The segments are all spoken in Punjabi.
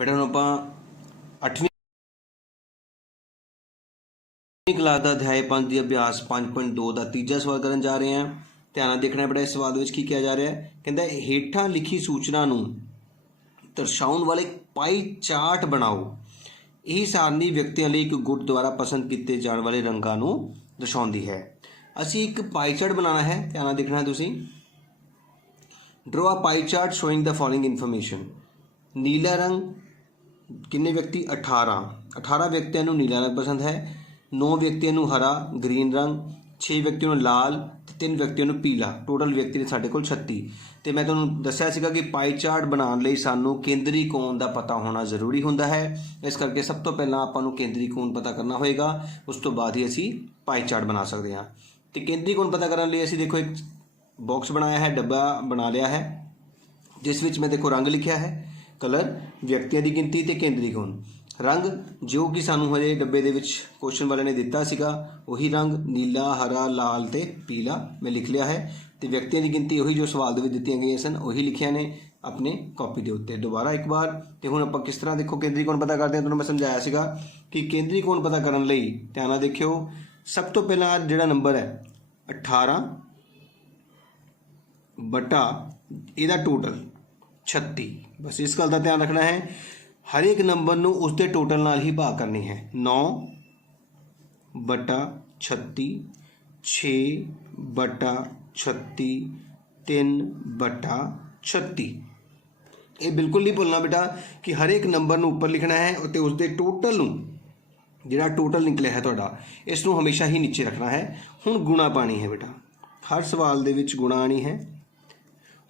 बेटा हम ਆਪਾਂ 8ਵੀਂ ਕਲਾਸ ਦਾ ਅਧਿਆਇ 5 ਦੀ ਅਭਿਆਸ 5.2 ਦਾ ਤੀਜਾ ਸਵਾਲ ਕਰਨ ਜਾ ਰਹੇ ਹਾਂ। ਧਿਆਨ ਨਾਲ ਦੇਖਣਾ ਬੇਟਾ ਇਸ ਸਵਾਲ ਦੇ ਵਿੱਚ ਕੀ ਕਿਹਾ ਜਾ ਰਿਹਾ ਹੈ। ਕਹਿੰਦਾ ਹੇਠਾਂ ਲਿਖੀ ਸੂਚਨਾ ਨੂੰ ਦਰਸਾਉਣ ਵਾਲੇ ਪਾਈ ਚਾਰਟ ਬਣਾਓ। ਇਹ ਸਾਰਣੀ ਵਿਅਕਤੀਆਂ ਲਈ ਇੱਕ ਗੁੱਟ ਦੁਆਰਾ ਪਸੰਦ ਕੀਤੇ ਜਾਣ ਵਾਲੇ ਰੰਗਾਂ ਨੂੰ ਦਰਸਾਉਂਦੀ ਹੈ। ਅਸੀਂ ਇੱਕ ਪਾਈ ਚਾਰਟ ਬਣਾਉਣਾ ਹੈ। ਧਿਆਨ ਨਾਲ ਦੇਖਣਾ ਤੁਸੀਂ। ਡਰਾ ਅ ਪਾਈ ਚਾਰਟ ਸ਼ੋਇੰਗ ਦ ਫੋਲੋਇੰਗ ਇਨਫੋਰਮੇਸ਼ਨ। नीला रंग किन्ने व्यक्ति 18 व्यक्तियों को नीला रंग पसंद है, 9 व्यक्तियों को हरा ग्रीन रंग, 6 व्यक्तियों को लाल, 3 व्यक्तियों को पीला। टोटल व्यक्ति ने साढ़े कोल 36। तो मैं तुहानूं दस्सिया सीगा कि पाई चार्ट बनाने लई सानूं केंद्री कोण का पता होना जरूरी हुंदा है। इस करके सब तो पहलां आपां नूं केंद्री कोण पता करना होएगा, उस तो बाद ही असीं पाई चार्ट बना सकते हैं। तो केंद्री कोण पता करने लई असीं देखो एक बॉक्स बनाया है, डब्बा बना लिया है, जिस विच मैं देखो रंग लिखिया है, कलर, व्यक्तियों की गिनती तो केंद्री कोण। रंग जो कि सानू हजे डब्बे दे विच क्वेश्चन वाले ने दिता सीगा वही रंग नीला हरा लाल ते पीला मैं लिख लिया है। तो व्यक्तियों की गिनती वही जो सवाल दे विच दित्तियां गईयां सन वही लिखिया ने अपने कॉपी के उत्ते। दोबारा एक बार तो हुण आपां किस तरह देखो केंद्री कोण पता करते हैं। तुहानूं मैं समझाया सीगा कि केंद्री कोण पता करन लई ध्यान नाल देखियो। सब तो पहला जिहड़ा नंबर है 18 बटा इहदा टोटल 36। बस इस गल का ध्यान रखना है। हर एक नंबर नूं उसके टोटल नाल ही भाग करनी है। 9 बटा 36, 6 बटा 36, 3 बटा 36। ये बिल्कुल नहीं भुलना बेटा कि हर एक नंबर नूं उपर लिखना है और उसके टोटल नूं जिहड़ा टोटल निकलिया है तुहाडा इसनूं हमेशा ही नीचे रखना है। हुण गुणा पानी है बेटा, हर सवाल दे विच गुणा आनी है।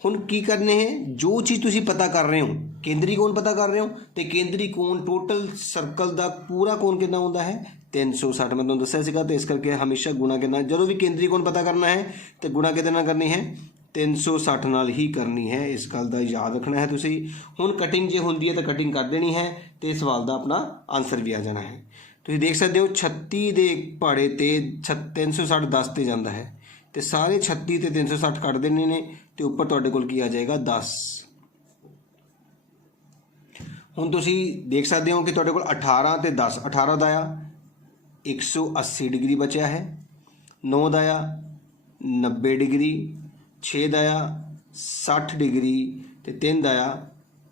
हुण की करने हैं, जो चीज़ तुसीं पता कर रहे हो केंद्री कोण पता कर रहे हो तो केंद्री कोण टोटल सर्कल का पूरा कोण कितना होता है 360। मैं तुहानूं दस्सिया सीगा। तो इस करके हमेशा गुणा कितना जो भी केंद्री कोण पता करना है तो गुणा किहदे नाल करनी है 360 नाल ही करनी है। इस गल का याद रखना है तुसीं। हुण कटिंग जे हुंदी है तो कटिंग कर देनी है तो इस सवाल का अपना आंसर भी आ जाना है। तुसीं देख सकते हो 36 दे पहाड़े ते 360 10 ते जांदा है तो सारे 36 ते 360 कट देने ने तो उपर तुहाडे कोल की आ जाएगा 10। हुण तुसीं देख सकते हो कि तुहाडे कोल 18 ते 10 18 दा 180 डिग्री बचा है, 9 दा 90 डिग्री, 6 दा 60 डिग्री ते 3 दा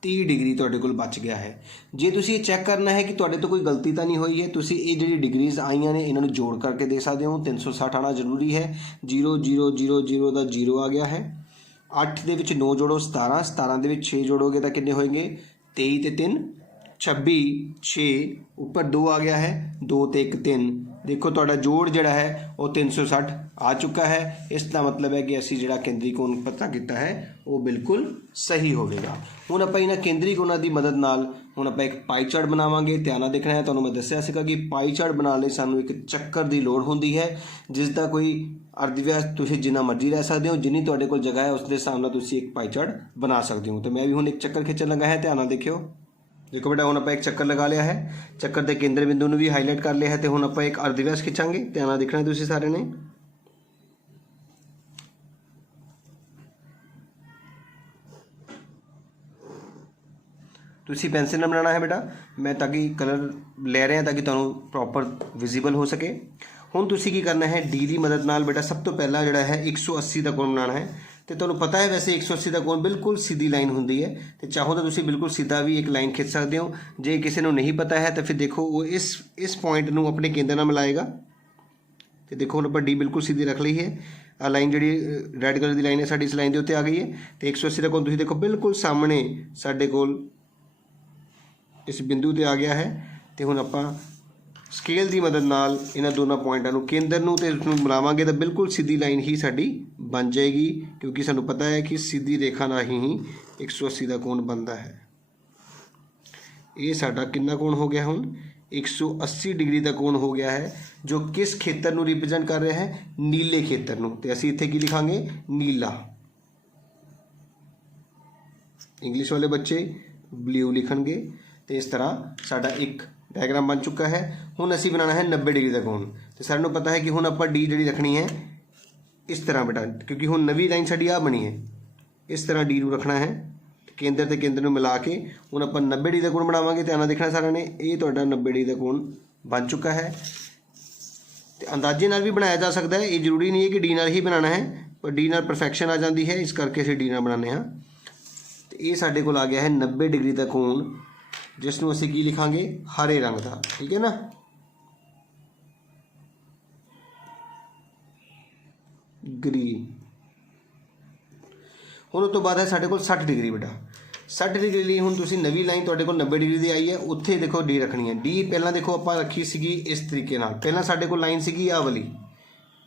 30 डिग्री तुहाडे कोल बच गया है। जे तुसीं ये चैक करना है कि तुहाडे तो कोई गलती तो नहीं हुई है तुसीं ये जिहड़ी डिग्रीज आईयां ने इन्हां नूं जोड़ करके दे सकते हो। 360 आना जरूरी है। 0 0 0 0 का 0 आ गया है। 8 दे विच 9 जोड़ो 17, 17 दे विच 6 जोड़ोगे तो कितने होएंगे 23 ते 3 26, 6 ऊपर 2 आ गया है, 2 ते 1 3। देखो तुहाडा जोड़ जिहड़ा है वो 360 आ चुका है। इसका मतलब है कि असीं जिहड़ा केंद्री कोण पता किया है वो बिल्कुल सही होवेगा। हुण आपां इन्हां केंद्री कोणां दी मदद नाल हुण आपां एक पाई चार्ट बनावांगे। ध्यान नाल देखना है। तुहानूं मैं दस्सिया सीगा कि पाई चार्ट बनाउण लई सानूं एक चक्कर दी लोड़ हुंदी है जिसका कोई अर्धव्यास तुसीं जिन्ना मर्जी लै सकदे हो। जिन्नी तुहाडे कोल जगह है उस दे हिसाब नाल तुसीं एक पाई चार्ट बना सकदे हो। तो मैं भी हुण एक चक्कर खिंचण लगा है। ध्यान नाल देखियो। देखो बेटा हुण आपां एक चक्कर लगा लिया है, चक्कर के केंद्र बिंदु नूं भी हाईलाइट कर लिया है। तो हुण आपां एक अर्धव्यास खिंचांगे। ध्यान नाल देखना तुसीं सारे ने। तुसीं पेंसिल नाल बनाना है बेटा, मैं ताकि कलर ले रहे हैं ताकि तुहानूं प्रॉपर विजिबल हो सके। हुण तुसीं की करना है डी की मदद नाल बेटा सब तो पहला जिहड़ा है 180 का कोण बनाना है। तो तुहानूं पता है वैसे 180 का कोण बिल्कुल सीधी लाइन हुंदी है। तो चाहो तो तुसीं बिल्कुल सीधा भी एक लाइन खिंच सकते हो। जे किसी नूं नहीं पता है तो फिर देखो वो इस पॉइंट नूं अपने केंद्र नाल मिलाएगा। तो देखो हुण आपां डी बिल्कुल सीधी रख ली है। आ लाइन जिहड़ी रैड कलर की लाइन है साडी इस लाइन के उत्ते आ गई है। तो 180 का कोण तुसीं देखो बिल्कुल सामने साडे कोल इस बिंदु ते आ गया है। तो हुण आपां स्केल की मदद नाल इन्हां दोनों पॉइंटां नूं केंद्र नूं ते उसनूं मिलावांगे तो बिल्कुल सीधी लाइन ही साडी बन जाएगी, क्योंकि सानूं पता है कि सीधी रेखा नाल ही 180 का कोण बनता है। ये साडा कितना कोण हो गया हुण 180 डिग्री का कोण हो गया है, जो किस खेतर नूं रिप्रजेंट कर रहा है नीले खेतर नूं। ते असीं इत्थे की लिखांगे नीला। इंग्लिश वाले बच्चे ब्लू लिखणगे। तो इस तरह साडा एक डायग्राम बन चुका है। हुण असीं बनाना है 90 डिग्री का कोण। तो सानूं पता है कि हुण आपां डी जिहड़ी रखनी है इस तरह बेटा, क्योंकि हुण नवीं लाइन साडी आ बनी है, इस तरह डी नूं रखना है। ਕੇਂਦਰ ਤੇ ਕੇਂਦਰ ਨੂੰ ਮਿਲਾ ਕੇ ਹੁਣ ਆਪਾਂ 90 ਡਿਗਰੀ ਦਾ ਕੋਣ ਬਣਾਵਾਂਗੇ। ਧਿਆਨ ਨਾਲ ਦੇਖਣਾ ਸਾਰਿਆਂ ਨੇ, ਇਹ ਤੁਹਾਡਾ 90 ਡਿਗਰੀ ਦਾ ਕੋਣ ਬਣ ਚੁੱਕਾ ਹੈ। ਤੇ ਅੰਦਾਜ਼ੇ ਨਾਲ ਵੀ ਬਣਾਇਆ ਜਾ ਸਕਦਾ ਹੈ, ਇਹ ਜ਼ਰੂਰੀ ਨਹੀਂ ਹੈ ਕਿ ਡੀ ਨਾਲ ਹੀ ਬਣਾਉਣਾ ਹੈ, ਪਰ ਡੀ ਨਾਲ ਪਰਫੈਕਸ਼ਨ ਆ ਜਾਂਦੀ ਹੈ, ਇਸ ਕਰਕੇ ਅਸੀਂ ਡੀ ਨਾਲ ਬਣਾਉਂਦੇ ਹਾਂ। ਤੇ ਇਹ ਸਾਡੇ ਕੋਲ ਆ ਗਿਆ ਹੈ 90 ਡਿਗਰੀ ਦਾ ਕੋਣ, ਜਿਸ ਨੂੰ ਅਸੀਂ ਕੀ ਲਿਖਾਂਗੇ, ਹਰੇ ਰੰਗ ਦਾ। ਠੀਕ ਹੈ ਨਾ। ਗ੍ਰੀਨ। ਹੁਣ ਉਸ ਤੋਂ ਬਾਅਦ ਹੈ ਸਾਡੇ ਕੋਲ 60 ਡਿਗਰੀ ਬੇਟਾ। 60 ਡਿਗਰੀ ਲਈ ਹੁਣ ਤੁਸੀਂ ਨਵੀਂ ਲਾਈਨ ਤੁਹਾਡੇ ਕੋਲ 90 ਡਿਗਰੀ ਦੀ ਆਈ ਹੈ, ਉੱਥੇ ਦੇਖੋ ਡੀ ਰੱਖਣੀ ਹੈ। ਡੀ ਪਹਿਲਾਂ ਦੇਖੋ ਆਪਾਂ ਰੱਖੀ ਸੀਗੀ ਇਸ ਤਰੀਕੇ ਨਾਲ, ਪਹਿਲਾਂ ਸਾਡੇ ਕੋਲ ਲਾਈਨ ਸੀਗੀ ਆਹ ਵਾਲੀ,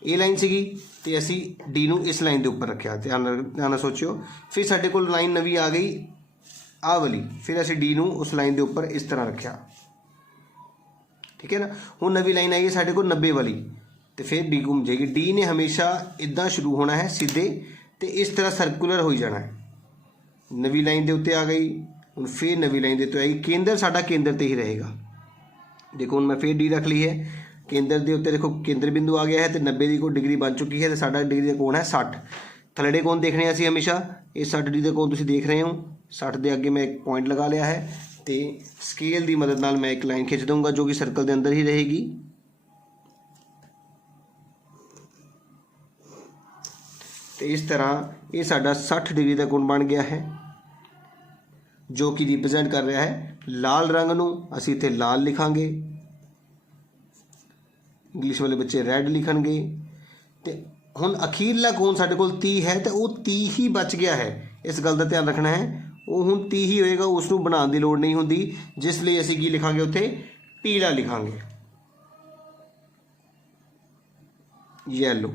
ਇਹ ਲਾਈਨ ਸੀਗੀ, ਤੇ ਅਸੀਂ ਡੀ ਨੂੰ ਇਸ ਲਾਈਨ ਦੇ ਉੱਪਰ ਰੱਖਿਆ। ਧਿਆਨ ਨਾਲ ਸੋਚਿਓ। ਫਿਰ ਸਾਡੇ ਕੋਲ ਲਾਈਨ ਨਵੀਂ ਆ ਗਈ ਆਹ ਵਾਲੀ, ਫਿਰ ਅਸੀਂ ਡੀ ਨੂੰ ਉਸ ਲਾਈਨ ਦੇ ਉੱਪਰ ਇਸ ਤਰ੍ਹਾਂ ਰੱਖਿਆ। ਠੀਕ ਹੈ ਨਾ। ਹੁਣ ਨਵੀਂ ਲਾਈਨ ਆਈ ਹੈ ਸਾਡੇ ਕੋਲ 90 ਵਾਲੀ, ਤੇ ਫਿਰ ਡੀ ਘੁੰਮ ਜਾਏਗੀ। ਡੀ ਨੇ ਹਮੇਸ਼ਾ ਇੱਦਾਂ ਸ਼ੁਰੂ ਹੋਣਾ ਹੈ ਸਿੱਧੇ, ਤੇ ਇਸ ਤਰ੍ਹਾਂ ਸਰਕੂਲਰ ਹੋਈ ਜਾਣਾ ਹੈ। ਨਵੀਂ ਲਾਈਨ ਦੇ ਉੱਤੇ ਆ ਗਈ, ਹੁਣ ਫਿਰ ਨਵੀਂ ਲਾਈਨ ਦੇ ਉੱਤੇ ਆਈ। ਕੇਂਦਰ ਸਾਡਾ ਕੇਂਦਰ ਤੇ ਹੀ ਰਹੇਗਾ। ਦੇਖੋ ਹੁਣ ਮੈਂ ਫਿਰ ਡੀ ਰੱਖ ਲਈ ਹੈ, ਕੇਂਦਰ ਦੇ ਉੱਤੇ ਦੇਖੋ ਕੇਂਦਰ ਬਿੰਦੂ ਆ ਗਿਆ ਹੈ, ਤੇ 90 ਦੀ ਕੋਈ ਡਿਗਰੀ ਬਣ ਚੁੱਕੀ ਹੈ, ਤੇ ਸਾਡਾ ਡਿਗਰੀ ਦਾ ਕੋਣ ਹੈ 60। ਥੱਲੜੇ ਕੋਣ ਦੇਖਣੇ ਅਸੀਂ ਹਮੇਸ਼ਾ, ਇਹ 60 ਡਿਗਰੀ ਦਾ ਕੋਣ ਤੁਸੀਂ ਦੇਖ ਰਹੇ ਹੋ। 60 ਦੇ ਅੱਗੇ ਮੈਂ ਇੱਕ ਪੁਆਇੰਟ ਲਗਾ ਲਿਆ ਹੈ, ਤੇ ਸਕੇਲ ਦੀ ਮਦਦ ਨਾਲ ਮੈਂ ਇੱਕ ਲਾਈਨ ਖਿੱਚ ਦੂੰਗਾ ਜੋ ਕਿ ਸਰਕਲ ਦੇ ਅੰਦਰ ਹੀ ਰਹੇਗੀ। ਤੇ ਇਸ ਤਰ੍ਹਾਂ ਇਹ ਸਾਡਾ 60 ਡਿਗਰੀ ਦਾ ਕੋਣ ਬਣ ਗਿਆ ਹੈ, ਜੋ ਕਿ ਰਿਪਰੈਜ਼ੈਂਟ ਕਰ ਰਿਹਾ ਹੈ ਲਾਲ ਰੰਗ ਨੂੰ। ਅਸੀਂ ਇੱਥੇ ਲਾਲ ਲਿਖਾਂਗੇ, ਇੰਗਲਿਸ਼ ਵਾਲੇ ਬੱਚੇ ਰੈੱਡ ਲਿਖਣਗੇ। ਤੇ ਹੁਣ ਅਖੀਰਲਾ ਕੋਣ ਸਾਡੇ ਕੋਲ 30 ਹੈ, ਤੇ ਉਹ 30 ਹੀ ਬਚ ਗਿਆ ਹੈ। ਇਸ ਗੱਲ ਦਾ ਧਿਆਨ ਰੱਖਣਾ ਹੈ, ਉਹ ਹੁਣ 30 ਹੀ ਹੋਏਗਾ, ਉਸ ਨੂੰ ਬਣਾਉਣ ਦੀ ਲੋੜ ਨਹੀਂ ਹੁੰਦੀ, ਜਿਸ ਲਈ ਅਸੀਂ ਕੀ ਲਿਖਾਂਗੇ ਉੱਥੇ, ਪੀਲਾ ਲਿਖਾਂਗੇ, ਯੈਲੋ।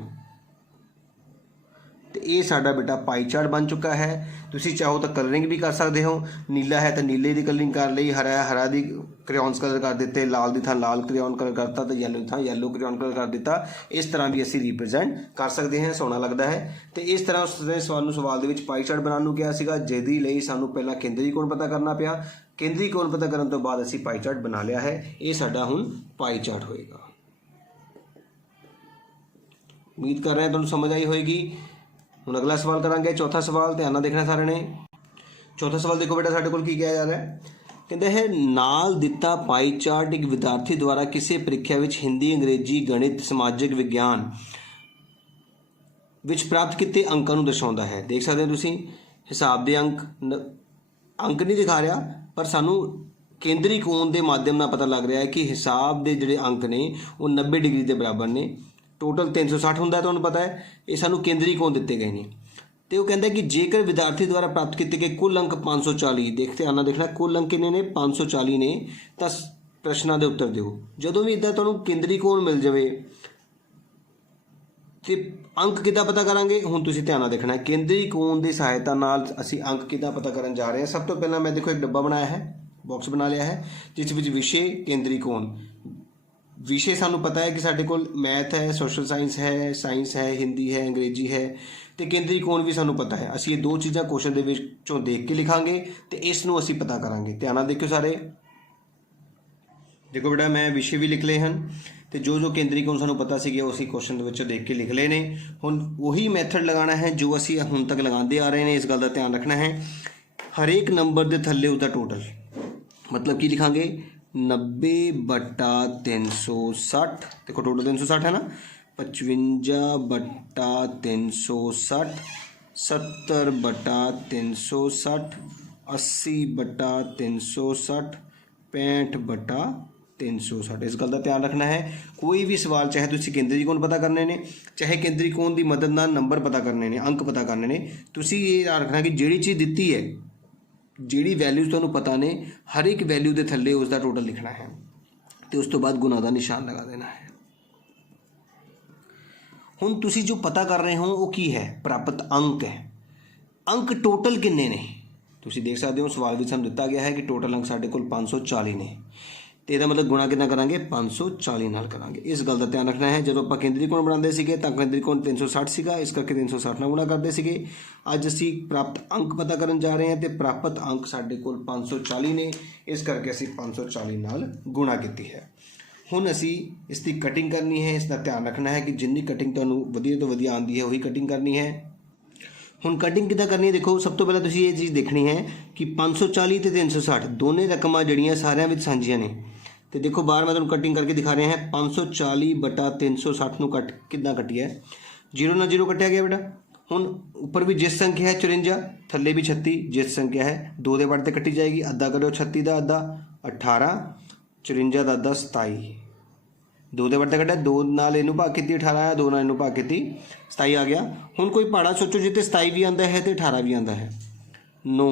ਤੇ ਇਹ ਸਾਡਾ ਬੇਟਾ ਪਾਈ ਚਾਰਟ ਬਣ ਚੁੱਕਾ ਹੈ। ਤੁਸੀਂ ਚਾਹੋ ਤਾਂ ਕਲਰਿੰਗ ਵੀ ਕਰ ਸਕਦੇ ਹੋ, ਨੀਲਾ ਹੈ ਤਾਂ ਨੀਲੇ ਦੀ ਕਲਰਿੰਗ ਕਰ ਲਈ, ਹਰਾ ਹੈ ਹਰਾ ਦੀ ਕ੍ਰੇਯੋਨਸ ਕਲਰ ਕਰ ਦਿੱਤੇ, ਲਾਲ ਦੀ ਥਾਂ ਲਾਲ ਕ੍ਰੇਯੋਨ ਕਲਰ ਕਰਤਾ, ਤੇ ਯੈਲੋ ਦੀ ਥਾਂ ਯੈਲੋ ਕ੍ਰੇਯੋਨ ਕਲਰ ਕਰ ਦਿੱਤਾ। ਇਸ ਤਰ੍ਹਾਂ ਵੀ ਅਸੀਂ ਰਿਪਰੈਜ਼ੈਂਟ ਕਰ ਸਕਦੇ ਹਾਂ, ਸੋਹਣਾ ਲੱਗਦਾ ਹੈ। ਤੇ ਇਸ ਤਰ੍ਹਾਂ ਉਸਨੇ ਸਵਾਲ ਦੇ ਵਿੱਚ ਪਾਈ ਚਾਰਟ ਬਣਾਉਣ ਨੂੰ ਕਿਹਾ ਸੀਗਾ, ਜਿਹਦੇ ਲਈ ਸਾਨੂੰ ਪਹਿਲਾਂ ਕੇਂਦਰੀ ਕੋਣ ਪਤਾ ਕਰਨਾ ਪਿਆ। ਕੇਂਦਰੀ ਕੋਣ ਪਤਾ ਕਰਨ ਤੋਂ ਬਾਅਦ ਅਸੀਂ ਪਾਈ ਚਾਰਟ ਬਣਾ ਲਿਆ ਹੈ। ਇਹ ਸਾਡਾ ਹੁਣ ਪਾਈ ਚਾਰਟ ਹੋਏਗਾ। ਉਮੀਦ ਕਰ ਰਹੇ ਹਾਂ ਤੁਹਾਨੂੰ ਸਮਝ ਆਈ ਹੋਏਗੀ। ਹੁਣ ਅਗਲਾ ਸਵਾਲ ਕਰਾਂਗੇ, ਚੌਥਾ ਸਵਾਲ। ਧਿਆਨ ਨਾਲ ਦੇਖਣਾ ਸਾਰਿਆਂ ਨੇ। ਚੌਥਾ ਸਵਾਲ ਦੇਖੋ ਬੇਟਾ, ਸਾਡੇ ਕੋਲ ਕੀ ਕਿਹਾ ਜਾ ਰਿਹਾ ਹੈ। ਕਹਿੰਦੇ ਹੈ ਨਾਲ ਦਿੱਤਾ ਪਾਈ ਚਾਰਟ ਇੱਕ ਵਿਦਿਆਰਥੀ ਦੁਆਰਾ ਕਿਸੇ ਪ੍ਰੀਖਿਆ ਵਿੱਚ ਹਿੰਦੀ, ਅੰਗਰੇਜ਼ੀ, ਗਣਿਤ, ਸਮਾਜਿਕ ਵਿਗਿਆਨ ਵਿੱਚ ਪ੍ਰਾਪਤ ਕੀਤੇ ਅੰਕਾਂ ਨੂੰ ਦਰਸਾਉਂਦਾ ਹੈ। ਦੇਖ ਸਕਦੇ ਹੋ ਤੁਸੀਂ, ਹਿਸਾਬ ਦੇ ਅੰਕ ਨਹੀਂ ਦਿਖਾ ਰਿਹਾ, ਪਰ ਸਾਨੂੰ ਕੇਂਦਰੀ ਕੋਣ ਦੇ ਮਾਧਿਅਮ ਨਾਲ ਪਤਾ ਲੱਗ ਰਿਹਾ ਹੈ ਕਿ ਹਿਸਾਬ ਦੇ ਜਿਹੜੇ ਅੰਕ ਨੇ ਉਹ 90 ਡਿਗਰੀ ਦੇ ਬਰਾਬਰ ਨੇ। ਟੋਟਲ 360 ਹੁੰਦਾ, ਤੁਹਾਨੂੰ ਪਤਾ ਹੈ। ਇਹ ਸਾਨੂੰ ਕੇਂਦਰੀ ਕੋਣ ਦਿੱਤੇ ਗਏ ਨੇ। ਤੇ ਉਹ ਕਹਿੰਦਾ ਕਿ ਜੇਕਰ ਵਿਦਿਆਰਥੀ ਦੁਆਰਾ ਪ੍ਰਾਪਤ ਕੀਤੇ ਗਏ ਕੁੱਲ ਅੰਕ 540, ਧਿਆਨ ਨਾਲ ਦੇਖਣਾ, ਕੁੱਲ ਅੰਕ ਕਿੰਨੇ ਨੇ, 540 ਨੇ, ਤਾਂ ਪ੍ਰਸ਼ਨਾਂ ਦੇ ਉੱਤਰ ਦਿਓ। ਜਦੋਂ ਵੀ ਇੱਦਾਂ ਤੁਹਾਨੂੰ ਕੇਂਦਰੀ ਕੋਣ ਮਿਲ ਜਾਵੇ ਤੇ ਅੰਕ ਕਿੱਦਾਂ ਪਤਾ ਕਰਾਂਗੇ, ਹੁਣ ਤੁਸੀਂ ਧਿਆਨ ਨਾਲ ਦੇਖਣਾ। ਕੇਂਦਰੀ ਕੋਣ ਦੀ ਸਹਾਇਤਾ ਨਾਲ ਅਸੀਂ ਅੰਕ ਕਿੱਦਾਂ ਪਤਾ ਕਰਨ ਜਾ ਰਹੇ ਹਾਂ। ਸਭ ਤੋਂ ਪਹਿਲਾਂ ਮੈਂ ਦੇਖੋ ਇੱਕ ਡੱਬਾ ਬਣਾਇਆ ਹੈ, ਬਾਕਸ ਬਣਾ ਲਿਆ ਹੈ, ਜਿਸ ਵਿੱਚ ਵਿਸ਼ੇ, ਕੇਂਦਰੀ ਕੋਣ। ਵਿਸ਼ੇ ਸਾਨੂੰ ਪਤਾ ਹੈ ਕਿ ਸਾਡੇ ਕੋਲ ਮੈਥ ਹੈ, ਸੋਸ਼ਲ ਸਾਇੰਸ ਹੈ, ਹਿੰਦੀ ਹੈ, ਅੰਗਰੇਜ਼ੀ ਹੈ, ਤੇ ਕੇਂਦਰੀ ਕੋਣ ਵੀ ਸਾਨੂੰ ਪਤਾ ਹੈ। ਅਸੀਂ ਇਹ ਦੋ ਚੀਜ਼ਾਂ ਕੁਐਸਚਨ ਦੇ ਵਿੱਚੋਂ ਦੇਖ ਕੇ ਲਿਖਾਂਗੇ, ਤੇ ਇਸ ਨੂੰ ਅਸੀਂ ਪਤਾ ਕਰਾਂਗੇ। ਧਿਆਨ ਨਾਲ ਦੇਖਿਓ ਸਾਰੇ। ਦੇਖੋ ਬੇਟਾ, ਮੈਂ ਵਿਸ਼ੇ ਵੀ ਲਿਖ ਲਏ ਹਨ, ਤੇ ਜੋ ਜੋ ਕੇਂਦਰੀ ਕੋਣ ਸਾਨੂੰ ਪਤਾ ਸੀਗੇ ਉਹ ਅਸੀਂ ਕੁਐਸਚਨ ਦੇ ਵਿੱਚੋਂ ਦੇਖ ਕੇ ਲਿਖ ਲਏ ਨੇ। ਹੁਣ ਉਹੀ ਮੈਥਡ ਲਗਾਉਣਾ ਹੈ ਜੋ ਅਸੀਂ ਹੁਣ ਤੱਕ ਲਗਾਉਂਦੇ ਆ ਰਹੇ ਨੇ। ਇਸ ਗੱਲ ਦਾ ਧਿਆਨ ਰੱਖਣਾ ਹੈ, ਹਰੇਕ ਨੰਬਰ ਦੇ ਥੱਲੇ ਉਹਦਾ ਟੋਟਲ, ਮਤਲਬ ਕੀ ਲਿਖਾਂਗੇ, 90/360। देखो टोटल 360 है ना, 55/360, 70/360, 80/360, 65/360। इस गल का ध्यान रखना है। कोई भी सवाल चाहे तुसी केंद्री कोण पता करने ने, चाहे केंद्री कोण की मदद नाल नंबर पता करने ने, अंक पता करने ने, तुसी ये याद रखना कि जिहड़ी चीज़ दिती है, ਜਿਹੜੀ ਵੈਲਿਊਜ਼ ਤੁਹਾਨੂੰ ਪਤਾ ਨੇ, ਹਰ ਇੱਕ ਵੈਲਿਊ ਦੇ ਥੱਲੇ ਉਸ ਦਾ ਟੋਟਲ ਲਿਖਣਾ ਹੈ, ਤੇ ਉਸ ਤੋਂ ਬਾਅਦ ਗੁਣਾ ਦਾ ਨਿਸ਼ਾਨ ਲਗਾ ਦੇਣਾ ਹੈ। ਹੁਣ ਤੁਸੀਂ ਜੋ ਪਤਾ ਕਰ ਰਹੇ ਹੋ ਉਹ ਕੀ ਹੈ, ਪ੍ਰਾਪਤ ਅੰਕ ਹੈ। ਅੰਕ ਟੋਟਲ ਕਿੰਨੇ ਨੇ ਤੁਸੀਂ ਦੇਖ ਸਕਦੇ ਹੋ। ਸਵਾਲ ਵਿੱਚ ਸਾਨੂੰ ਦਿੱਤਾ ਗਿਆ ਹੈ ਕਿ ਟੋਟਲ ਅੰਕ ਸਾਡੇ ਕੋਲ 540 ਨੇ, ਤੇ ਇਹਦਾ ਮਤਲਬ ਗੁਣਾ ਕਿੰਨਾ ਕਰਾਂਗੇ, 540 ਨਾਲ ਕਰਾਂਗੇ। ਇਸ ਗੱਲ ਦਾ ਧਿਆਨ ਰੱਖਣਾ ਹੈ। ਜਦੋਂ ਆਪਾਂ ਕੇਂਦਰੀ ਕੋਣ ਬਣਾਉਂਦੇ ਸੀਗੇ ਤਾਂ ਕੇਂਦਰੀ ਕੋਣ 360 ਸੀਗਾ, ਇਸ ਕਰਕੇ 360 ਨਾਲ ਗੁਣਾ ਕਰਦੇ ਸੀਗੇ। ਅੱਜ ਅਸੀਂ ਪ੍ਰਾਪਤ ਅੰਕ ਪਤਾ ਕਰਨ ਜਾ ਰਹੇ ਹਾਂ, ਤੇ ਪ੍ਰਾਪਤ ਅੰਕ ਸਾਡੇ ਕੋਲ 540 ਨੇ, ਇਸ ਕਰਕੇ ਅਸੀਂ 540 ਨਾਲ ਗੁਣਾ ਕੀਤੀ ਹੈ। ਹੁਣ ਅਸੀਂ ਇਸ ਦੀ ਕਟਿੰਗ ਕਰਨੀ ਹੈ। ਇਸ ਦਾ ਧਿਆਨ ਰੱਖਣਾ ਹੈ ਕਿ ਜਿੰਨੀ ਕਟਿੰਗ ਤੁਹਾਨੂੰ ਵਧੀਆ ਤੋਂ ਵਧੀਆ ਆਉਂਦੀ ਹੈ ਉਹੀ ਕਟਿੰਗ ਕਰਨੀ ਹੈ। ਹੁਣ ਕਟਿੰਗ ਕਿੱਦਾਂ ਕਰਨੀ ਹੈ ਦੇਖੋ, ਸਭ ਤੋਂ ਪਹਿਲਾਂ ਤੁਸੀਂ ਇਹ ਚੀਜ਼ ਦੇਖਣੀ ਹੈ ਕਿ 540 ਤੇ 360 ਦੋਨੇ ਰਕਮਾਂ ਜਿਹੜੀਆਂ ਸਾਰਿਆਂ ਵਿੱਚ ਸਾਂਝੀਆਂ ਨੇ। ਤੇ ਦੇਖੋ ਬਾਹਰ ਮੈਂ ਤੁਹਾਨੂੰ ਕਟਿੰਗ ਕਰਕੇ ਦਿਖਾ ਰਿਹਾ ਹਾਂ। 540 ਬਟਾ 360 ਨੂੰ ਕੱਟ ਕਿੱਦਾਂ ਕੱਟਿਆ, 0 ਨਾਲ 0 ਕੱਟਿਆ ਗਿਆ ਬੇਟਾ। ਹੁਣ ਉੱਪਰ ਵੀ ਜਿਸ ਸੰਖਿਆ ਹੈ 54, ਥੱਲੇ ਵੀ 36, ਜਿਸ ਸੰਖਿਆ ਹੈ 2 ਦੇ ਵੱਟ ਤੇ ਕੱਟੀ ਜਾਏਗੀ। ਅੱਧਾ ਕਰਿਓ, 36 ਦਾ ਅੱਧਾ 18, 54 ਦਾ ਅੱਧਾ 27, 2 ਦੇ ਵੱਟ ਤੇ ਕੱਟਿਆ, 2 ਨਾਲ ਇਹਨੂੰ ਭਾਗ ਕੀਤੀ 18 ਆਇਆ, 2 ਨਾਲ ਇਹਨੂੰ ਭਾਗ ਕੀਤੀ 27 ਆ ਗਿਆ। ਹੁਣ ਕੋਈ ਪਹਾੜਾ ਸੋਚੋ ਜਿੱਤੇ 27 ਵੀ ਆਉਂਦਾ ਹੈ ਤੇ 18 ਵੀ ਆਉਂਦਾ ਹੈ। 9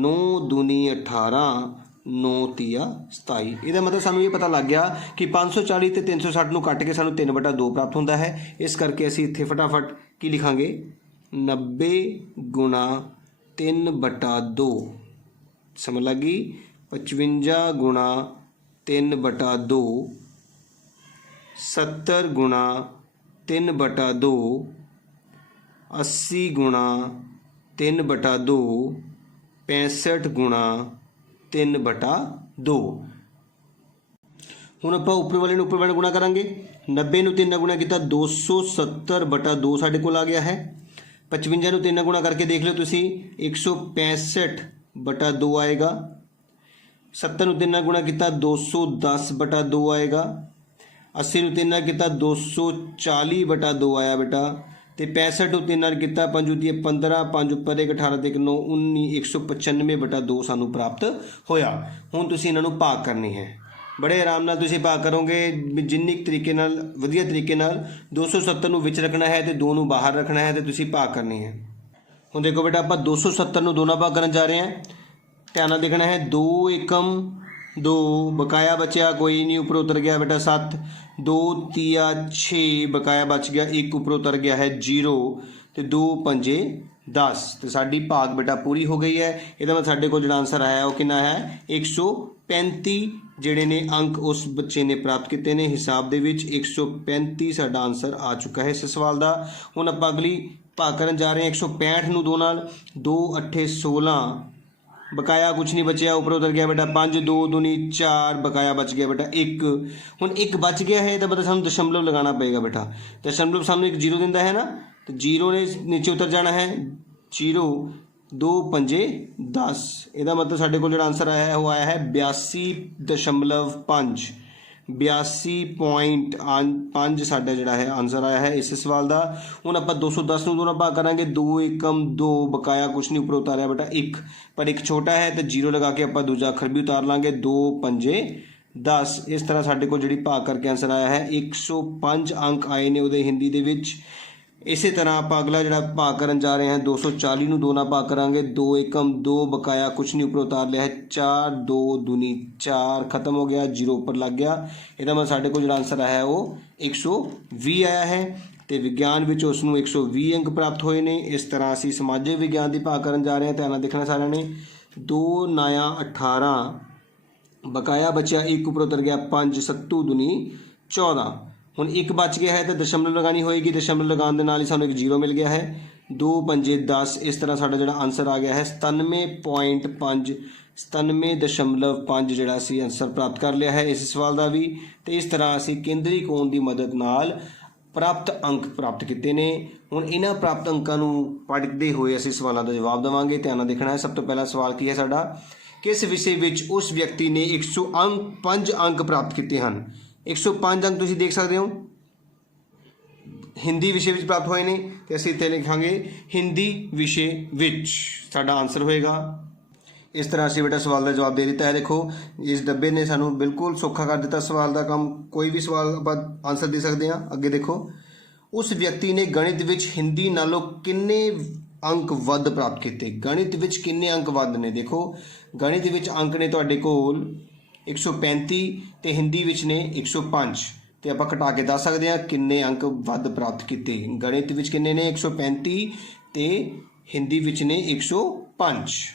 9 ਦੂਣੀ 18, 9 ਤੀਆ 27। ਇਹਦਾ ਮਤਲਬ ਸਾਨੂੰ ਇਹ ਪਤਾ ਲੱਗ ਗਿਆ ਕਿ 540 ਤੇ 360 ਨੂੰ ਕੱਟ ਕੇ ਸਾਨੂੰ 3/2 ਪ੍ਰਾਪਤ ਹੁੰਦਾ ਹੈ। ਇਸ ਕਰਕੇ ਅਸੀਂ ਇੱਥੇ ਫਟਾਫਟ ਕੀ ਲਿਖਾਂਗੇ, 90 ਗੁਣਾ 3/2 ਸਮਝ ਲੱਗੀ। 55 ਗੁਣਾ 3/2, 70 ਗੁਣਾ 3/2, 80 ਗੁਣਾ 3/2, 65 ਗੁਣਾ 3/2। ਹੁਣ ਆਪਾਂ ਉੱਪਰ ਵਾਲੇ ਨੂੰ ਉੱਪਰ ਵਾਲੇ ਗੁਣਾ ਕਰਾਂਗੇ। 90 ਨੂੰ 3 ਨਾਲ ਗੁਣਾ ਕੀਤਾ 270/2 ਸਾਡੇ ਕੋਲ ਆ ਗਿਆ ਹੈ। 55 ਨੂੰ 3 ਨਾਲ ਗੁਣਾ ਕਰਕੇ ਦੇਖ ਲਿਓ ਤੁਸੀਂ 165/2 ਆਏਗਾ। 70 ਨੂੰ 3 ਨਾਲ ਗੁਣਾ ਕੀਤਾ 210/2 ਆਏਗਾ। 80 ਨੂੰ 3 ਨਾਲ ਕੀਤਾ 240/2 ਆਇਆ ਬੇਟਾ। ਤੇ 65 ਨੂੰ 3 ਨਾਲ ਕੀਤਾ 5 ਦੀ 15, 5 ਉੱਪਰ 1 18 ਤੇ 9 19, 195/2 ਸਾਨੂੰ ਪ੍ਰਾਪਤ ਹੋਇਆ। ਹੁਣ ਤੁਸੀਂ ਇਹਨਾਂ ਨੂੰ ਭਾਗ ਕਰਨੀ ਹੈ। ਬੜੇ ਆਰਾਮ ਨਾਲ ਤੁਸੀਂ ਭਾਗ ਕਰੋਗੇ, ਜਿੰਨੀ ਤਰੀਕੇ ਨਾਲ ਵਧੀਆ ਤਰੀਕੇ ਨਾਲ। 270 ਨੂੰ ਵਿੱਚ ਰੱਖਣਾ ਹੈ ਤੇ 2 ਨੂੰ ਬਾਹਰ ਰੱਖਣਾ ਹੈ ਤੇ ਤੁਸੀਂ ਭਾਗ ਕਰਨੀ ਹੈ। ਹੁਣ ਦੇਖੋ ਬੇਟਾ ਆਪਾਂ 270 ਨੂੰ 2 ਨਾਲ ਭਾਗ ਕਰਨ ਜਾ ਰਹੇ ਹਾਂ। ਧਿਆਨ ਨਾਲ ਦੇਖਣਾ ਹੈ। 2 ਏਕਮ 2, ਬਕਾਇਆ ਬਚਿਆ ਕੋਈ ਨਹੀਂ, ਉੱਪਰ ਉਤਰ ਗਿਆ ਬੇਟਾ 7, 2 ਤੀਆ 6, ਬਕਾਇਆ ਬਚ ਗਿਆ 1, ਉੱਪਰ ਉਤਰ ਗਿਆ ਹੈ 0 ਤੇ 2 ਪੰਜੇ 10 ਤੇ ਸਾਡੀ ਭਾਗ ਬੇਟਾ ਪੂਰੀ ਹੋ ਗਈ ਹੈ। ਇਹਦਾ ਮਤਲਬ ਸਾਡੇ ਕੋਲ ਜਿਹੜਾ ਆਨਸਰ ਆਇਆ ਉਹ ਕਿੰਨਾ ਹੈ, 135 ਜਿਹੜੇ ਨੇ ਅੰਕ ਉਸ ਬੱਚੇ ਨੇ ਪ੍ਰਾਪਤ ਕੀਤੇ ਨੇ। ਹਿਸਾਬ ਦੇ ਵਿੱਚ 135 ਸਾਡਾ ਆਨਸਰ ਆ ਚੁੱਕਾ ਹੈ ਇਸ ਸਵਾਲ ਦਾ। ਹੁਣ ਆਪਾਂ ਅਗਲੀ ਭਾਗ ਕਰਨ ਜਾ ਰਹੇ ਹਾਂ। 165 ਨੂੰ 2 ਨਾਲ, 2 8 16, ਬਕਾਇਆ ਕੁਛ ਨਹੀਂ ਬਚਿਆ, ਉੱਪਰ ਉਤਰ ਗਿਆ ਬੇਟਾ 5, 2 ਦੂਣੀ 4, ਬਕਾਇਆ ਬਚ ਗਿਆ ਬੇਟਾ 1। ਹੁਣ 1 ਬਚ ਗਿਆ ਹੈ ਤਾਂ ਮਤਲਬ ਸਾਨੂੰ ਦਸ਼ਮਲਵ ਲਗਾਉਣਾ ਪਏਗਾ ਬੇਟਾ। ਦਸ਼ਮਲਵ ਸਾਨੂੰ ਇੱਕ 0 ਦਿੰਦਾ ਹੈ ਨਾ, तो 0 ने नीचे उतर जाना है। 0 2 पंजे 10, ਇਹਦਾ ਮਤਲਬ ਸਾਡੇ ਕੋਲ ਜਿਹੜਾ ਆਨਸਰ ਆਇਆ ਹੈ ਉਹ ਆਇਆ ਹੈ 82.5 82.5 ਸਾਡਾ ਜਿਹੜਾ ਹੈ ਆਨਸਰ ਆਇਆ ਹੈ ਇਸ ਸਵਾਲ ਦਾ। ਹੁਣ ਆਪਾਂ 210 ਨੂੰ 2 ਨਾਲ ਭਾਗ ਕਰਾਂਗੇ। 2 ਏਕਮ 2, ਬਕਾਇਆ ਕੁਛ ਨਹੀਂ, ਉੱਪਰ ਉਤਾਰਿਆ ਬੇਟਾ 1, ਪਰ 1 ਛੋਟਾ ਹੈ ਤੇ 0 ਲਗਾ ਕੇ ਆਪਾਂ ਦੂਜਾ ਅੱਖਰ ਵੀ ਉਤਾਰ ਲਾਂਗੇ। 2 ਪੰਜੇ 10। ਇਸ ਤਰ੍ਹਾਂ ਸਾਡੇ ਕੋਲ ਜਿਹੜੀ ਭਾਗ ਕਰਕੇ ਆਨਸਰ ਆਇਆ ਹੈ 105 ਅੰਕ ਆਏ ਨੇ ਉਹਦੇ ਹਿੰਦੀ ਦੇ ਵਿੱਚ। ਇਸੇ ਤਰ੍ਹਾਂ ਆਪਾਂ ਅਗਲਾ ਜਿਹੜਾ ਭਾਗ ਕਰਨ ਜਾ ਰਹੇ ਹਾਂ 240 ਨੂੰ 2 ਨਾਲ ਭਾਗ ਕਰਾਂਗੇ। 2 ਏਕਮ 2, ਬਕਾਇਆ ਕੁਛ ਨਹੀਂ, ਉੱਪਰ ਉਤਾਰ ਲਿਆ ਹੈ 4, 2 ਦੂਣੀ 4, ਖਤਮ ਹੋ ਗਿਆ, 0 ਉੱਪਰ ਲੱਗ ਗਿਆ। ਇਹਦਾ ਮਤਲਬ ਸਾਡੇ ਕੋਲ ਜਿਹੜਾ ਆਨਸਰ ਆਇਆ ਹੈ ਉਹ 120 ਆਇਆ ਹੈ ਤੇ ਵਿਗਿਆਨ ਵਿੱਚ ਉਸ ਨੂੰ 120 ਅੰਕ ਪ੍ਰਾਪਤ ਹੋਏ ਨੇ। ਇਸ ਤਰ੍ਹਾਂ ਅਸੀਂ ਸਮਾਜਿਕ ਵਿਗਿਆਨ ਦੀ ਭਾਗ ਕਰਨ ਜਾ ਰਹੇ ਹਾਂ। ਧਿਆਨ ਨਾਲ ਦੇਖਣਾ ਸਾਰਿਆਂ ਨੇ। 2 9 18, ਬਕਾਇਆ ਬਚਿਆ 1, ਉੱਪਰ ਉਤਰ ਗਿਆ 5, 7 ਦੂਣੀ 14। ਹੁਣ 1 ਬਚ ਗਿਆ ਹੈ ਤਾਂ ਦਸ਼ਮਲਵ ਲਗਾਉਣੀ ਹੋਏਗੀ। ਦਸ਼ਮਲਵ ਲਗਾਉਣ ਦੇ ਨਾਲ ਹੀ ਸਾਨੂੰ ਇੱਕ 0 ਮਿਲ ਗਿਆ ਹੈ। 2 ਪੰਜੇ 10। ਇਸ ਤਰ੍ਹਾਂ ਸਾਡਾ ਜਿਹੜਾ ਆਨਸਰ ਆ ਗਿਆ ਹੈ 97.5 97.5 ਜਿਹੜਾ ਅਸੀਂ ਆਨਸਰ ਪ੍ਰਾਪਤ ਕਰ ਲਿਆ ਹੈ ਇਸ ਸਵਾਲ ਦਾ ਵੀ। ਤੇ ਇਸ ਤਰ੍ਹਾਂ ਅਸੀਂ ਕੇਂਦਰੀ ਕੋਣ ਦੀ ਮਦਦ ਨਾਲ ਪ੍ਰਾਪਤ ਅੰਕ ਪ੍ਰਾਪਤ ਕੀਤੇ ਨੇ। ਹੁਣ ਇਹਨਾਂ ਪ੍ਰਾਪਤ ਅੰਕਾਂ ਨੂੰ ਪੜ੍ਹਦੇ ਹੋਏ ਅਸੀਂ ਸਵਾਲਾਂ ਦਾ ਜਵਾਬ ਦੇਵਾਂਗੇ। ਧਿਆਨ ਨਾਲ ਦੇਖਣਾ ਹੈ। ਸਭ ਤੋਂ ਪਹਿਲਾ ਸਵਾਲ ਕੀ ਹੈ ਸਾਡਾ, ਕਿਸ ਵਿਸ਼ੇ ਵਿੱਚ ਉਸ ਵਿਅਕਤੀ ਨੇ 105 ਅੰਕ ਪ੍ਰਾਪਤ ਕੀਤੇ ਹਨ। 105 ਅੰਕ ਤੁਸੀਂ ਦੇਖ ਸਕਦੇ ਹੋ ਹਿੰਦੀ ਵਿਸ਼ੇ ਵਿੱਚ ਪ੍ਰਾਪਤ ਹੋਏ ਨੇ ਤੇ ਅਸੀਂ ਇੱਥੇ ਲਿਖਾਂਗੇ ਹਿੰਦੀ ਵਿਸ਼ੇ ਵਿੱਚ ਸਾਡਾ ਆਨਸਰ ਹੋਏਗਾ। ਇਸ ਤਰ੍ਹਾਂ ਅਸੀਂ ਬੇਟਾ ਸਵਾਲ ਦਾ ਜਵਾਬ ਦੇ ਦਿੱਤਾ ਹੈ। ਦੇਖੋ ਇਸ ਡੱਬੇ ਨੇ ਸਾਨੂੰ ਬਿਲਕੁਲ ਸੌਖਾ ਕਰ ਦਿੱਤਾ ਸਵਾਲ ਦਾ ਕੰਮ। ਕੋਈ ਵੀ ਸਵਾਲ ਆਪਾਂ ਆਨਸਰ ਦੇ ਸਕਦੇ ਹਾਂ। ਅੱਗੇ ਦੇਖੋ, ਉਸ ਵਿਅਕਤੀ ਨੇ ਗਣਿਤ ਵਿੱਚ ਹਿੰਦੀ ਨਾਲੋਂ ਕਿੰਨੇ ਅੰਕ ਵੱਧ ਪ੍ਰਾਪਤ ਕੀਤੇ। ਗਣਿਤ ਵਿੱਚ ਕਿੰਨੇ ਅੰਕ ਵੱਧ ਨੇ। ਦੇਖੋ ਗਣਿਤ ਵਿੱਚ ਅੰਕ ਨੇ ਤੁਹਾਡੇ ਕੋਲ 135 ਤੇ ਹਿੰਦੀ ਵਿੱਚ ਨੇ 105 ਤੇ ਆਪਾਂ ਘਟਾ ਕੇ ਦੱਸ ਸਕਦੇ ਹਾਂ ਕਿੰਨੇ ਅੰਕ ਵੱਧ ਪ੍ਰਾਪਤ ਕੀਤੇ। ਗਣਿਤ ਵਿੱਚ ਕਿੰਨੇ ਨੇ 135 ਤੇ ਹਿੰਦੀ ਵਿੱਚ ਨੇ 105।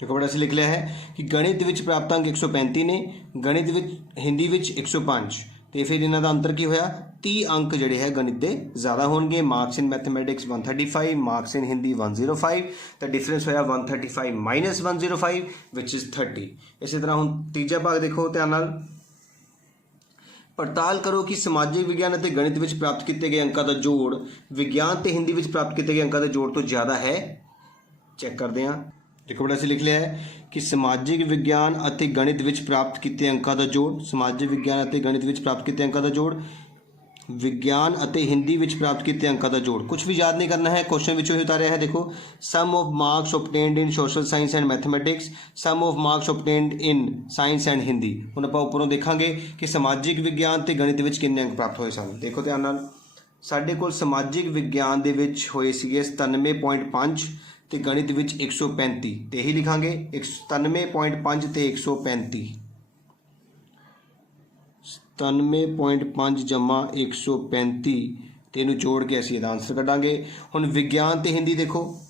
ਦੇਖੋ ਬੜਾ ਅਸੀਂ ਲਿਖ ਲਿਆ ਹੈ ਕਿ ਗਣਿਤ ਵਿੱਚ ਪ੍ਰਾਪਤ ਅੰਕ 135 ਨੇ, ਗਣਿਤ ਵਿੱਚ ਹਿੰਦੀ ਵਿੱਚ 105 ਤੇ ਫਿਰ ਇਹਨਾਂ ਦਾ ਅੰਤਰ ਕੀ ਹੋਇਆ 30 ਅੰਕ ਜਿਹੜੇ ਹੈ ਗਣਿਤ ਦੇ ਜ਼ਿਆਦਾ ਹੋਣਗੇ। ਮਾਰਕਸ ਇਨ ਮੈਥਮੈਟਿਕਸ 135, ਮਾਰਕਸ ਇਨ ਹਿੰਦੀ 105 ਤਾਂ ਡਿਫਰੈਂਸ ਹੋਇਆ 135 ਮਾਈਨਸ 105 ਵਿਚ ਇਜ਼ 30। ਇਸੇ ਤਰ੍ਹਾਂ ਹੁਣ ਤੀਜਾ ਭਾਗ ਦੇਖੋ ਧਿਆਨ ਨਾਲ। पड़ताल करो कि समाजिक विज्ञान ਅਤੇ गणित ਵਿੱਚ प्राप्त किए गए अंकों का जोड़ विज्ञान ਤੇ हिंदी ਵਿੱਚ प्राप्त किए गए अंकों के जोड़ तो ज़्यादा है। चेक करते हैं। देखो बड़ा ਅਸੀਂ लिख लिया है कि समाजिक विज्ञान ਅਤੇ गणित ਵਿੱਚ प्राप्त किए अंकों का जोड़, समाजिक विज्ञान ਅਤੇ गणित ਵਿੱਚ प्राप्त किए अंकों का जोड़, विज्ञान ਅਤੇ हिंदी ਵਿੱਚ प्राप्त किए अंकों का जोड़। कुछ भी याद नहीं करना है, क्वेश्चन विचों ही उतारिया है। देखो, sum of marks obtained in social science and mathematics, sum of marks obtained in science and Hindi. ਹੁਣ ਆਪਾਂ ਉੱਪਰੋਂ ਦੇਖਾਂਗੇ ਕਿ ਸਮਾਜਿਕ ਵਿਗਿਆਨ ਤੇ ਗਣਿਤ ਵਿੱਚ ਕਿੰਨੇ ਅੰਕ ਪ੍ਰਾਪਤ ਹੋਏ ਸਨ। ਦੇਖੋ ਧਿਆਨ ਨਾਲ, ਸਾਡੇ ਕੋਲ ਸਮਾਜਿਕ ਵਿਗਿਆਨ ਦੇ ਵਿੱਚ ਹੋਏ ਸੀਗੇ 97.5 ਤੇ ਗਣਿਤ ਵਿੱਚ 135, ਤੇ ਇਹੀ ਲਿਖਾਂਗੇ 97.5 ਤੇ 135, 97.5 ਜਮਾ 135 ਤੇ ਇਹਨੂੰ ਜੋੜ ਕੇ ਅਸੀਂ ਇਹਦਾ ਆਨਸਰ ਕੱਢਾਂਗੇ। ਹੁਣ ਵਿਗਿਆਨ ਤੇ ਹਿੰਦੀ ਦੇਖੋ,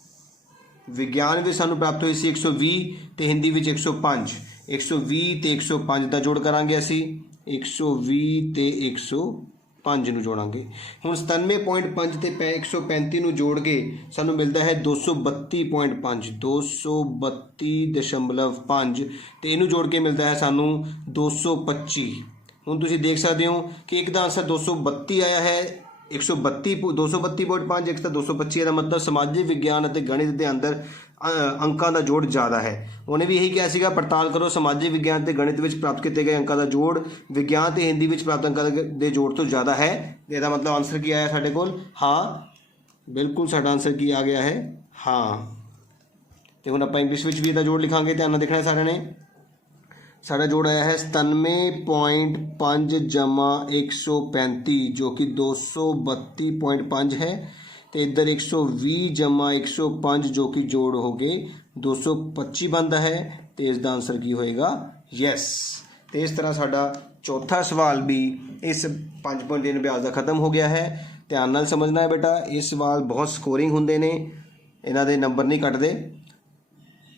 ਵਿਗਿਆਨ ਵਿੱਚ ਸਾਨੂੰ ਪ੍ਰਾਪਤ ਹੋਈ ਸੀ 120 ਤੇ ਹਿੰਦੀ ਵਿੱਚ 105, 120 ਤੇ 105 ਦਾ ਜੋੜ ਕਰਾਂਗੇ ਅਸੀਂ, 120 ਤੇ 105 ਨੂੰ ਜੋੜਾਂਗੇ। ਹੁਣ 97.5 ਤੇ 135 ਨੂੰ ਜੋੜ ਕੇ ਸਾਨੂੰ ਮਿਲਦਾ ਹੈ 232.5, 232.5 ਤੇ ਇਹਨੂੰ ਜੋੜ ਕੇ ਮਿਲਦਾ ਹੈ ਸਾਨੂੰ 225। ਹੁਣ ਤੁਸੀਂ ਦੇਖ ਸਕਦੇ ਹੋ ਕਿ ਇੱਕ ਦਾ ਆਂਸਰ 232 ਆਇਆ ਹੈ, 232.5, ਇੱਕ ਤਾਂ 225। ਇਹਦਾ ਮਤਲਬ ਸਮਾਜਿਕ ਵਿਗਿਆਨ ਅਤੇ ਗਣਿਤ ਦੇ ਅੰਦਰ ਅੰਕਾਂ ਦਾ ਜੋੜ ਜ਼ਿਆਦਾ ਹੈ। ਉਹਨੇ ਵੀ ਇਹੀ ਕਿਹਾ ਸੀਗਾ, ਪੜਤਾਲ ਕਰੋ ਸਮਾਜਿਕ ਵਿਗਿਆਨ ਤੇ ਗਣਿਤ ਵਿੱਚ ਪ੍ਰਾਪਤ ਕੀਤੇ ਗਏ ਅੰਕਾਂ ਦਾ ਜੋੜ ਵਿਗਿਆਨ ਤੇ ਹਿੰਦੀ ਵਿੱਚ ਪ੍ਰਾਪਤ ਅੰਕਾਂ ਦੇ ਜੋੜ ਤੋਂ ਜ਼ਿਆਦਾ ਹੈ। ਇਹਦਾ ਮਤਲਬ ਆਨਸਰ ਕੀ ਆਇਆ ਸਾਡੇ ਕੋਲ? ਹਾਂ, ਬਿਲਕੁਲ ਸਾਡਾ ਆਨਸਰ ਕੀ ਆ ਗਿਆ ਹੈ? ਹਾਂ। ਤੇ ਹੁਣ ਆਪਾਂ ਇੰਗਲਿਸ਼ ਵਿੱਚ ਵੀ ਇਹਦਾ ਜੋੜ ਲਿਖਾਂਗੇ, ਧਿਆਨ ਨਾਲ ਦੇਖਣਾ ਸਾਰਿਆਂ ਨੇ। साढ़ा जोड़ आया है 97.5 जमा 135 जो कि 232.5 है, तो इधर 120 जमा 105 जो कि जोड़ हो गए 225 बनता है। तो इसका आंसर की होएगा? यस। तो इस तरह साडा चौथा सवाल भी इस 5.3 अभ्यास का खत्म हो गया है। ध्यान नाल समझना है बेटा, ये सवाल बहुत स्कोरिंग होंदे ने, इन्हां दे नंबर नहीं कटदे।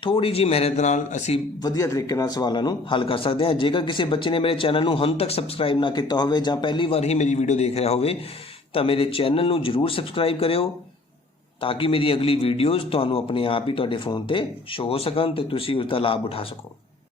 थोड़ी जी मेहनत नाल असी वधिया तरीके नाल सवालों नूं हल कर सकते हैं। जेकर किसी बच्चे ने मेरे चैनल नूं हुण तक सबसक्राइब ना किया होवे जां पहली बार ही मेरी वीडियो देख रहा होवे तो मेरे चैनल नूं जरूर सबसक्राइब करियो ताकि मेरी अगली वीडियोज़ तुहानूं अपने आप ही तुहाडे फोन ते शो हो सकन ते तुसीं उसका लाभ उठा सको।